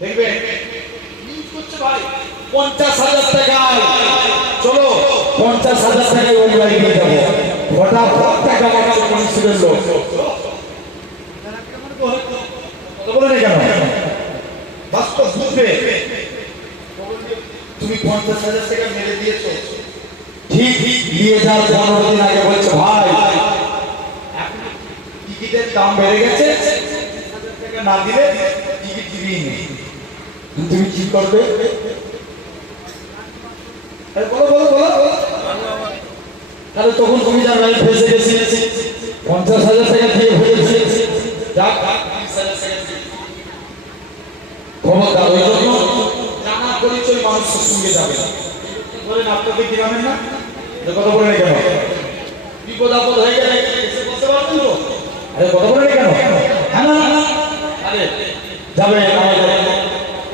দেখবে পঞ্চাশ হাজার টাকায়। চলো, পঞ্চাশ হাজার টাকায় বুঝবে। তুমি পঞ্চাশ হাজার টাকা মেরে দিয়েছ। ঠিক ঠিক দিয়ে যাওয়ার পনেরো টিকিটের দাম বেড়ে গেছে। টাকা না দিলে টিকিট দিবি তুমি কি করবে। তাহলে তখন তুমি জানবে আমি ফেসে গেছি পঞ্চাশ হাজার টাকা দিয়ে ফেলেছি। ক্ষমতা ওই জন্য জানা পরিচয় মানুষের সঙ্গে যাবে না। বলেন, আপনাকে গ্রামের না? কথা বলে না কেন বিপদ আপদ হয়ে গেলে বলতে পারবেন তো? আরে, কথা বলে কেন হ্যাঁ আরে যাবে